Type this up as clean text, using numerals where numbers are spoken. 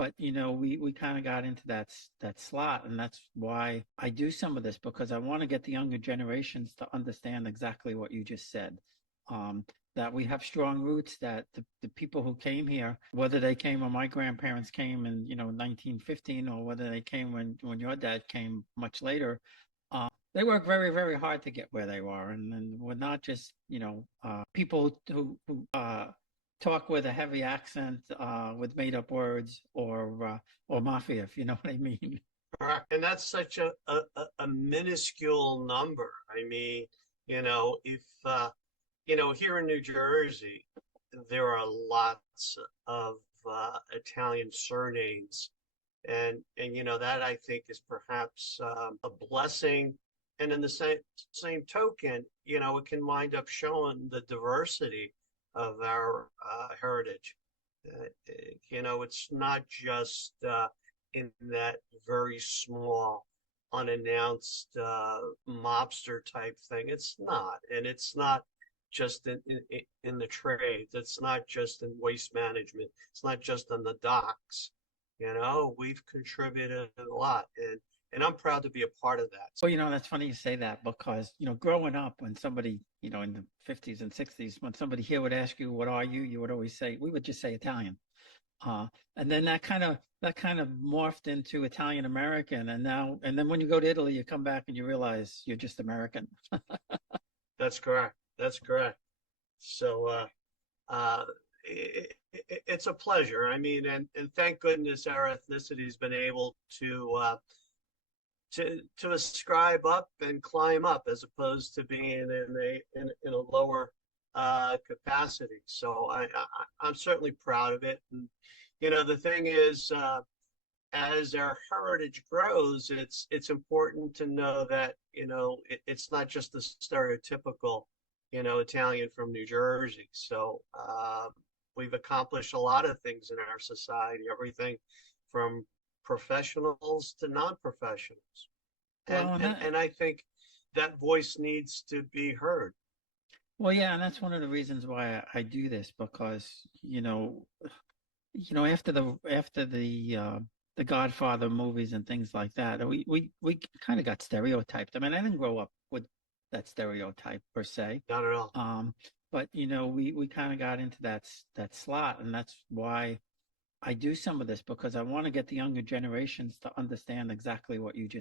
But we kind of got into that slot, and that's why I do some of this, because I want to get the younger generations to understand exactly what you just said. That we have strong roots, that the people who came here, whether they came when my grandparents came in 1915, or whether they came when your dad came much later, they worked very, very hard to get where they are, and we're not just people who talk with a heavy accent, with made up words, or mafia, if you know what I mean. Right. And that's such a minuscule number. I mean, if here in New Jersey, there are lots of Italian surnames, and that I think is perhaps a blessing. And in the same token, it can wind up showing the diversity of our heritage. It's not just in that very small, unannounced mobster type thing. It's not, and it's not just in the trades. It's not just in waste management. It's not just on the docks. We've contributed a lot, and I'm proud to be a part of that. Well, that's funny you say that, because, growing up, when somebody, in the 50s and 60s, when somebody here would ask you, what are you? You would always say, we would just say Italian. And then that kind of morphed into Italian American. And then when you go to Italy, you come back and you realize you're just American. That's correct. That's correct. So, it's a pleasure. I mean, and thank goodness our ethnicity has been able to ascribe up and climb up, as opposed to being in a lower capacity. So I'm certainly proud of it. And the thing is, as our heritage grows, it's important to know that it's not just the stereotypical Italian from New Jersey. So we've accomplished a lot of things in our society, everything from professionals to non-professionals. Well, And I think that voice needs to be heard. well, yeah, and that's one of the reasons why I do this, because after the Godfather movies and things like that, we kind of got stereotyped. I mean, I didn't grow up with that stereotype per se. Not at all. But we kind of got into that slot, and that's why I do some of this, because I want to get the younger generations to understand exactly what you just